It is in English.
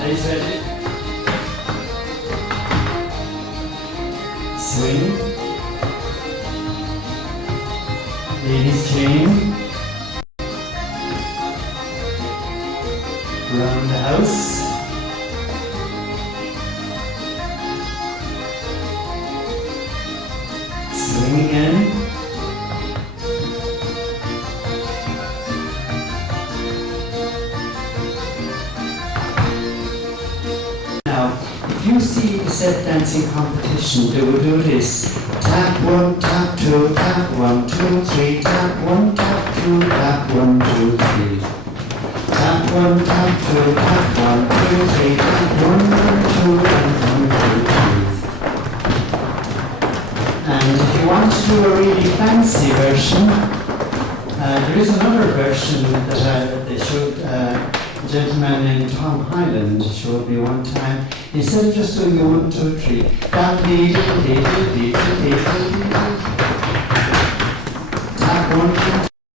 Ladies ready? Swing. Ladies chain. Round the house. Swing again. Now, if you see the set dancing competition, they will do this. Tap 1, tap 2, tap 1, 2, 3, tap 1, tap 2, tap 1, 2, 3. Tap 1, tap 2, tap 1, 2, 3, tap 1, 2, and 1, 2, 3. And if you want to do a really fancy version, there is another version that they showed. A gentleman named Tom Highland showed me one time. Instead of just doing the 1, 2, 3, tap 1, tap